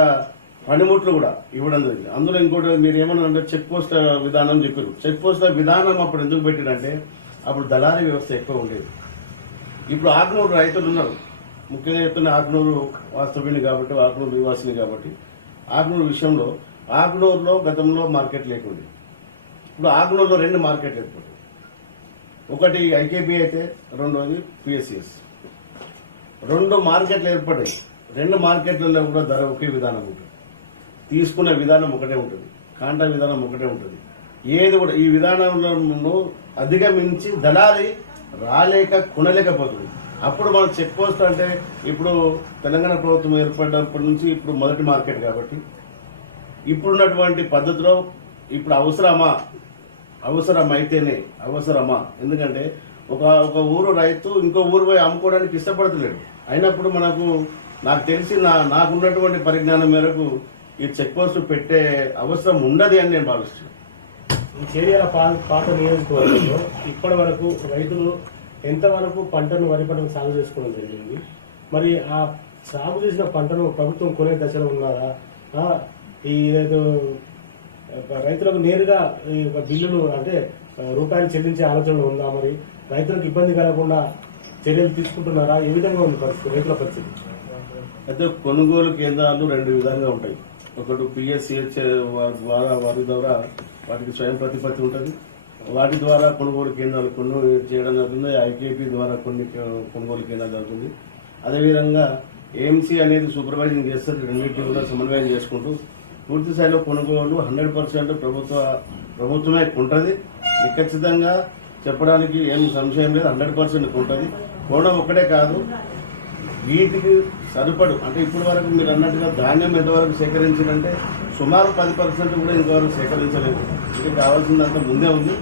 పనిముట్లు కూడా ఇవ్వడం జరిగింది. అందులో ఇంకోటి మీరు ఏమన్నా చెక్ పోస్ట్ విధానం చెప్పారు. చెక్ పోస్ట్ల విధానం అప్పుడు ఎందుకు పెట్టినంటే అప్పుడు దళారీ వ్యవస్థ ఎక్కువ ఉండేది. ఇప్పుడు ఆకునూరు రైతులు ఉన్నారు. ముఖ్యంగా చెప్తున్న ఆకునూరు వాస్తవ్యుని కాబట్టి, ఆకునూరు నివాసిని కాబట్టి ఆకునూరు విషయంలో ఆకునూరులో గతంలో మార్కెట్ లేకుండే. ఇప్పుడు ఆకునూరులో 2 మార్కెట్లు ఏర్పడ్డాయి. ఒకటి ఐకేపీ అయితే రెండోది పిఎస్సిఎస్. 2 మార్కెట్లు ఏర్పడ్డాయి. 2 మార్కెట్లలో కూడా ధర ఒకే విధానం ఉంటుంది. తీసుకునే విధానం ఒకటే ఉంటుంది. కాంటా విధానం ఒకటే ఉంటుంది. ఏది కూడా ఈ విధానంలో అధిగమించి దళారీ కొనలేకపోతుంది. అప్పుడు మనం చెక్ పోస్ట్ అంటే ఇప్పుడు తెలంగాణ ప్రభుత్వం ఏర్పడినప్పటి నుంచి ఇప్పుడు మొదటి మార్కెట్ కాబట్టి ఇప్పుడున్నటువంటి పద్ధతిలో ఇప్పుడు అవసరమా? ఎందుకంటే ఒక ఊరు రైతు ఇంకో ఊరు పోయి అమ్ముకోవడానికి ఇష్టపడతలేడు. అయినప్పుడు నాకు తెలిసి నాకున్నటువంటి పరిజ్ఞానం మేరకు ఈ చెక్ పోస్ట్ పెట్టే అవసరం ఉండదు అని నేను భావిస్తున్నాను. ఈ చేర్యాల పాత నియోజకవర్గంలో ఇప్పటి వరకు రైతులు ఎంతవరకు వరి పంటను సాగు చేసుకోవడం జరిగింది? మరి ఆ సాగు చేసిన పంటను ప్రభుత్వం కొనే దశలో ఉన్నారా? రైతులకు నేరుగా బిల్లులు అంటే రూపాయలు చెల్లించే ఆలోచన ఉందా? మరి రైతులకు ఇబ్బంది కలగకుండా చర్యలు తీసుకుంటున్నారా? ఏ విధంగా ఉంది పరిస్థితి, రైతుల పరిస్థితి? అయితే కొనుగోలు కేంద్రాలు 2 విధాలుగా ఉంటాయి. ఒకటి పిఎస్సిహెచ్ వారి ద్వారా వాటికి స్వయం ప్రతిపత్తి ఉంటుంది. వాటి ద్వారా కొనుగోలు కేంద్రాలు కొనుగోలు చేయడం జరుగుతుంది. ఐకేపీ ద్వారా కొన్ని కొనుగోలు కేంద్రాలు జరుగుతుంది. అదేవిధంగా ఏఎంసీ అనేది సూపర్వైజింగ్ చేస్తారు. రెండింటిని కూడా సమన్వయం చేసుకుంటూ పూర్తి స్థాయిలో కొనుగోలు 100% ప్రభుత్వమే ఉంటుంది. ఖచ్చితంగా చెప్పడానికి ఏం సంశయం లేదు, 100% ఉంటుంది. కోణం ఒక్కటే కాదు, వీటికి సరిపడు అంటే ఇప్పటి వరకు మీరు అన్నట్టుగా ధాన్యం ఎంతవరకు సేకరించారంటే సుమారు 10% కూడా ఇంతవరకు సేకరించలేదు. ఇది కావాల్సిందంత ముందే ఉంది.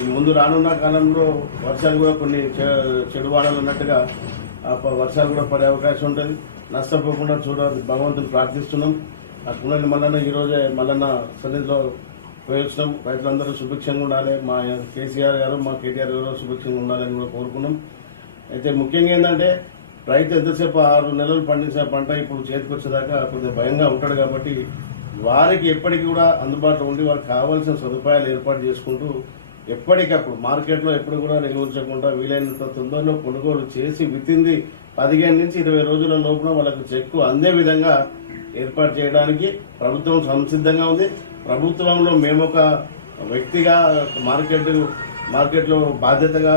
ఈ ముందు రానున్న కాలంలో వర్షాలు కూడా కొన్ని చెడు వాడాలు అన్నట్టుగా వర్షాలు కూడా పడే అవకాశం ఉంటుంది. నష్టపోకుండా చూడాలి భగవంతుని ప్రార్థిస్తున్నాం. ఆ కులని మల్లన్న ఈరోజే మల్లన్న సన్నిధిలో ప్రయోజనం రైతులందరూ సుభిక్షంగా ఉండాలి, మా కేసీఆర్ గారు మా కేటీఆర్ గారు సుభిక్షంగా ఉండాలని కూడా కోరుకున్నాం. అయితే ముఖ్యంగా ఏంటంటే రైతు ఎంతసేపు 6 నెలలు పండించిన పంట ఇప్పుడు చేతికి వచ్చేదాకా కొద్దిగా భయంగా ఉంటాడు. కాబట్టి వారికి ఎప్పటికీ కూడా అందుబాటులో ఉండి వారికి కావాల్సిన సదుపాయాలు ఏర్పాటు చేసుకుంటూ ఎప్పటికప్పుడు మార్కెట్లో ఎప్పుడు కూడా నిల్వకుండా వీలైనంత తొందరలో కొనుగోలు చేసి వితింది 15 నుంచి 20 రోజుల లోపల వాళ్ళకు చెక్కు అందే విధంగా ఏర్పాటు చేయడానికి ప్రభుత్వం సంసిద్ధంగా ఉంది. ప్రభుత్వంలో మేము ఒక వ్యక్తిగా మార్కెట్లో బాధ్యతగా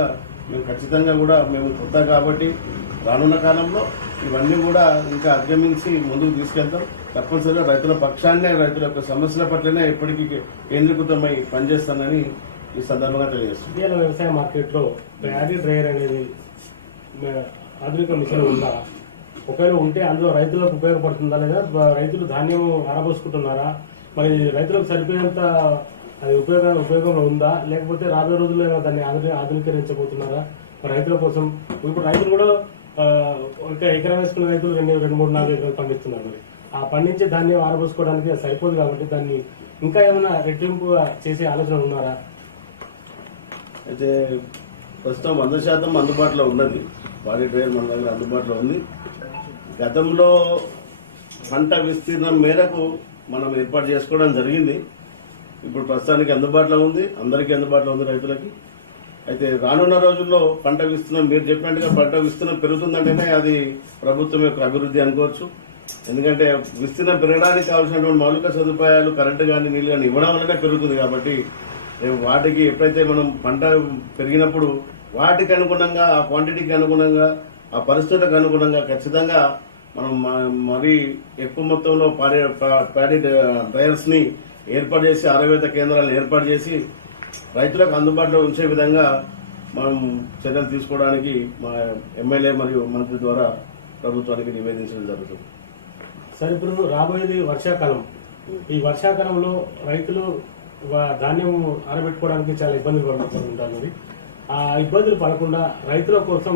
మేము ఖచ్చితంగా కూడా మేము కొత్త కాబట్టి రానున్న కాలంలో ఇవన్నీ కూడా ఇంకా అధిగమించి ముందుకు తీసుకెళ్తాం. తప్పనిసరిగా రైతుల పక్షాన్నే రైతుల యొక్క సమస్యల పట్లనే ఎప్పటికీ కేంద్రీకృతమై పనిచేస్తానని ఈ సందర్భంగా తెలియజేస్తుంది. ఇండియన్ వ్యవసాయ మార్కెట్లో ప్యాడీ డ్రైయర్ అనేది ఆధునిక మిషన్ ఉందా? ఒకవేళ ఉంటే అందులో రైతులకు ఉపయోగపడుతుందా లేదా? రైతులు ధాన్యం ఆరబోసుకుంటున్నారా? మరి రైతులకు సరిపోయేంత అది ఉపయోగంలో ఉందా? లేకపోతే రాబోయే రోజుల్లో దాన్ని ఆధునీకరించబోతున్నారా? రైతుల కోసం ఇప్పుడు రైతులు కూడా ఒక ఎకరం వేసుకున్న రైతులు 2-3-4 ఎకరాలు పండిస్తున్నారు. మరి ఆ పండించే ధాన్యం ఆరబోసుకోవడానికి అది సరిపోదు కాబట్టి దాన్ని ఇంకా ఏమైనా రెట్టింపు చేసే ఆలోచన ఉన్నారా? అయితే ప్రస్తుతం 100% అందుబాటులో ఉన్నది. బాడీ డ్రైయర్ మన దగ్గర అందుబాటులో ఉంది. గతంలో పంట విస్తీర్ణం మేరకు మనం ఏర్పాటు చేసుకోవడం జరిగింది. ఇప్పుడు ప్రస్తుతానికి అందుబాటులో ఉంది, అందరికీ అందుబాటులో ఉంది రైతులకి. అయితే రానున్న రోజుల్లో పంట విస్తీర్ణం మీరు చెప్పినట్టుగా పంట విస్తీర్ణం పెరుగుతుందంటేనే అది ప్రభుత్వం యొక్క అభివృద్ధి అనుకోవచ్చు. ఎందుకంటే విస్తీర్ణం పెరగడానికి కావాల్సినటువంటి మౌలిక సదుపాయాలు కరెంటు కానీ నీళ్లు కానీ ఇవ్వడం వల్లనే పెరుగుతుంది. కాబట్టి వాటికి ఎప్పుడైతే మనం పంట పెరిగినప్పుడు వాటికి అనుగుణంగా ఆ క్వాంటిటీకి అనుగుణంగా ఆ పరిస్థితులకు అనుగుణంగా ఖచ్చితంగా మనం మరీ ఎక్కువ మొత్తంలో ప్యాడీ డ్రైయర్స్ ని ఏర్పాటు చేసి 60 కేంద్రాలను ఏర్పాటు చేసి రైతులకు అందుబాటులో ఉంచే విధంగా మనం చర్యలు తీసుకోవడానికి మా ఎమ్మెల్యే మరియు మంత్రి ద్వారా ప్రభుత్వానికి నివేదించడం జరుగుతుంది. సరే, ఇప్పుడు రాబోయేది వర్షాకాలం. ఈ వర్షాకాలంలో రైతులు ధాన్యం ఆరబెట్టుకోవడానికి చాలా ఇబ్బందులు పడుతుంటారు. మరి ఆ ఇబ్బందులు పడకుండా రైతుల కోసం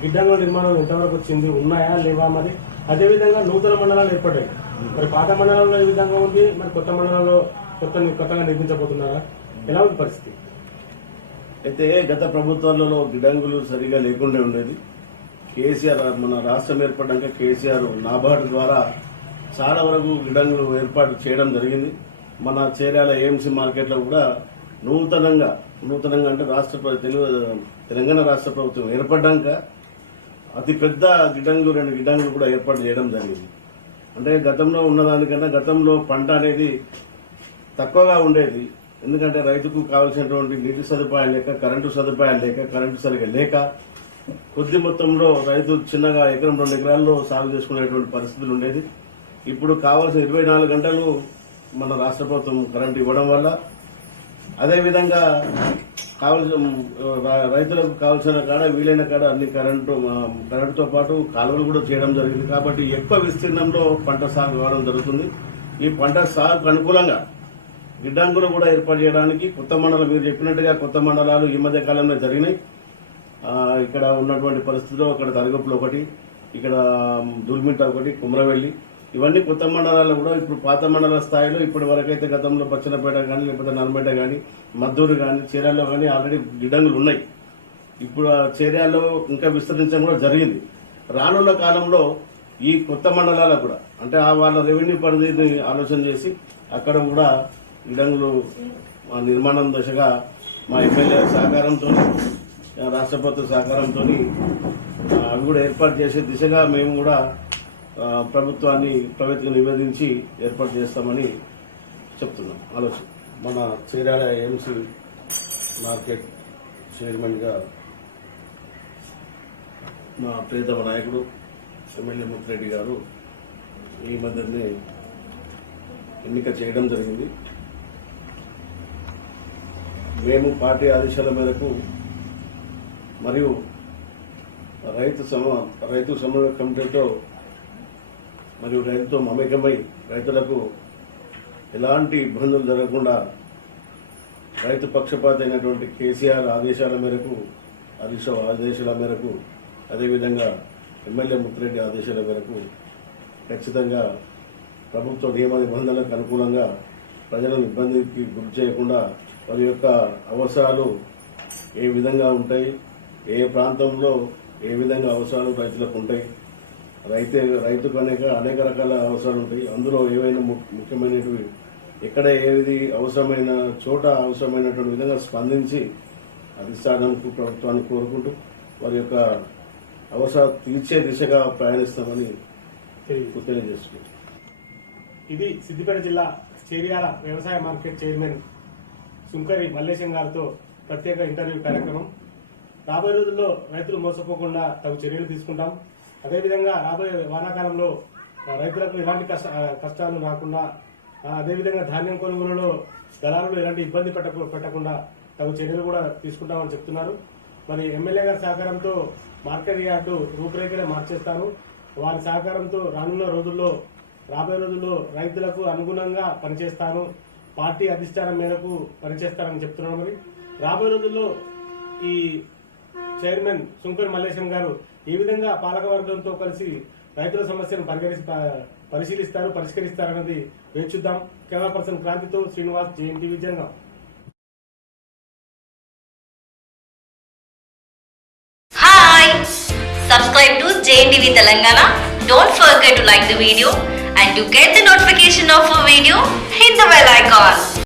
గిడ్డంగుల నిర్మాణం ఎంతవరకు వచ్చింది, ఉన్నాయా లేవా? మరి అదేవిధంగా నూతన మండలాలు ఏర్పడ్డాయి. మరి పాత మండలంలో ఏ విధంగా ఉంది, మరి కొత్త మండలంలో కొత్తగా నిర్మించబోతున్నారా? ఎలా ఉంది పరిస్థితి? అయితే గత ప్రభుత్వాలలో గిడ్డంగులు సరిగా లేకుండా ఉండేది. కేసీఆర్ మన రాష్ట్రం ఏర్పడ్డాక కేసీఆర్ నాబార్డు ద్వారా చాలా వరకు గిడ్డంగులు ఏర్పాటు చేయడం జరిగింది. మన చేర్యాల ఏఎంసీ మార్కెట్లో కూడా నూతనంగా అంటే తెలంగాణ రాష్ట్ర ప్రభుత్వం ఏర్పడ్డాక అతి పెద్ద 2 గిడ్డంగులు కూడా ఏర్పాటు చేయడం జరిగింది. అంటే గతంలో ఉన్నదానికన్నా గతంలో పంట అనేది తక్కువగా ఉండేది. ఎందుకంటే రైతుకు కావాల్సినటువంటి నీటి సదుపాయాలు లేక, కరెంటు సదుపాయాలు లేక, కరెంటు సరిగా లేక కొద్ది మొత్తంలో రైతు చిన్నగా 1-2 ఎకరాల్లో సాగు చేసుకునేటువంటి పరిస్థితులు ఉండేది. ఇప్పుడు కావాల్సిన 24 గంటలు మన రాష్ట్ర ప్రభుత్వం కరెంటు ఇవ్వడం వల్ల, అదేవిధంగా రైతులకు కావాల్సిన కాడ వీలైన కాడ అన్ని కరెంటుతో పాటు కాలువలు కూడా చేయడం జరిగింది. కాబట్టి ఎక్కువ విస్తీర్ణంలో పంట సాగు కావడం జరుగుతుంది. ఈ పంట సాగుకు అనుకూలంగా గిడ్డంగులు కూడా ఏర్పాటు చేయడానికి కొత్త మండలం మీరు చెప్పినట్టుగా కొత్త మండలాలు ఈ మధ్య కాలంలో జరిగినాయి. ఇక్కడ ఉన్నటువంటి పరిస్థితుల్లో ఇక్కడ తరగపులు ఒకటి, ఇక్కడ దుల్మిట్ట ఒకటి, కుమ్రవెల్లి, ఇవన్నీ కొత్త మండలాలు కూడా ఇప్పుడు పాత మండల స్థాయిలో ఇప్పటి వరకైతే గతంలో బచ్చనపేట కానీ లేకపోతే నల్మేట కానీ మద్దూరు కానీ చేర్యాల్లో కానీ ఆల్రెడీ గిడ్డంగులు ఉన్నాయి. ఇప్పుడు ఆ చేర్యాల్లో ఇంకా విస్తరించడం కూడా జరిగింది. రానున్న కాలంలో ఈ కొత్త మండలాలు కూడా అంటే వాళ్ళ రెవెన్యూ పరిధిని ఆలోచన చేసి అక్కడ కూడా గిడ్డంగులు నిర్మాణం దశగా మా ఎమ్మెల్యే సహకారంతో రాష్ట్ర ప్రభుత్వ సహకారంతో అవి కూడా ఏర్పాటు చేసే దిశగా మేము కూడా ప్రభుత్వానికి నివేదించి ఏర్పాటు చేస్తామని చెప్తున్నాం. ఆలోచన మన చీరాల ఏఎంసీ మార్కెట్ చైర్మన్గా మా ప్రియతమ నాయకుడు ఎమ్మెల్యే ముత్తిరెడ్డి గారు ఈ మధ్యనే ఎన్నిక చేయడం జరిగింది. మేము పార్టీ ఆదేశాల మేరకు మరియు రైతు సమన్వయ కమిటీతో మరియు రైతుతో మమేకమై రైతులకు ఎలాంటి ఇబ్బందులు జరగకుండా రైతు పక్షపాతి అయినటువంటి కేసీఆర్ ఆదేశాల మేరకు అదేవిధంగా ఎమ్మెల్యే ముత్తిరెడ్డి ఆదేశాల మేరకు ఖచ్చితంగా ప్రభుత్వ నియమ నిబంధనలకు అనుకూలంగా ప్రజలను ఇబ్బందికి గురి చేయకుండా వారి యొక్క అవసరాలు ఏ విధంగా ఉంటాయి, ఏ ప్రాంతంలో ఏ విధంగా అవసరాలు రైతులకు ఉంటాయి, రైతుకు అనేక రకాల అవసరాలు ఉంటాయి. అందులో ఏవైనా ముఖ్యమైనవి ఎక్కడ ఏది అవసరమైన చోట అవసరమైనటువంటి విధంగా స్పందించి అధిష్టానానికి ప్రభుత్వాన్ని కోరుకుంటూ వారి యొక్క అవసరాలు తీర్చే దిశగా ప్రయాణిస్తామని తెలియజేస్తున్నాం. ఇది సిద్దిపేట జిల్లా చేర్యాల వ్యవసాయ మార్కెట్ చైర్మన్ సుంకరి మల్లేశం గారితో ప్రత్యేక ఇంటర్వ్యూ కార్యక్రమం. రాబోయే రోజుల్లో రైతులు మోసపోకుండా తగు చర్యలు తీసుకుంటాం. అదేవిధంగా రాబోయే వానాకాలంలో రైతులకు ఎలాంటి కష్టాలు రాకుండా, అదేవిధంగా ధాన్యం కొనుగోలులో దళారులు ఎలాంటి ఇబ్బంది పెట్టకుండా తగు చర్యలు కూడా తీసుకుంటామని చెప్తున్నారు. మరి ఎమ్మెల్యే గారి సహకారంతో మార్కెట్ యార్డు రూపురేఖలే మార్చేస్తాను. వారి సహకారంతో రాబోయే రోజుల్లో రైతులకు అనుగుణంగా పనిచేస్తాను, పార్టీ అధిష్టానం మేరకు పనిచేస్తానని చెప్తున్నాను. మరి రాబోయే రోజుల్లో ఈ చైర్మన్ సుంకరి మల్లేశం గారు ఏ విధంగా పాలకవర్గంతో కలిసి రైతుల సమస్యను పరిష్కరిస్తారన్నది వేచి చూద్దాం. కెమెరా పర్సన్ క్రాంతితో Srinivas, JNTV Janagam. Hi! Subscribe to JNTV Telangana. Don't forget to like the video and to get the notification of a video, hit the bell icon.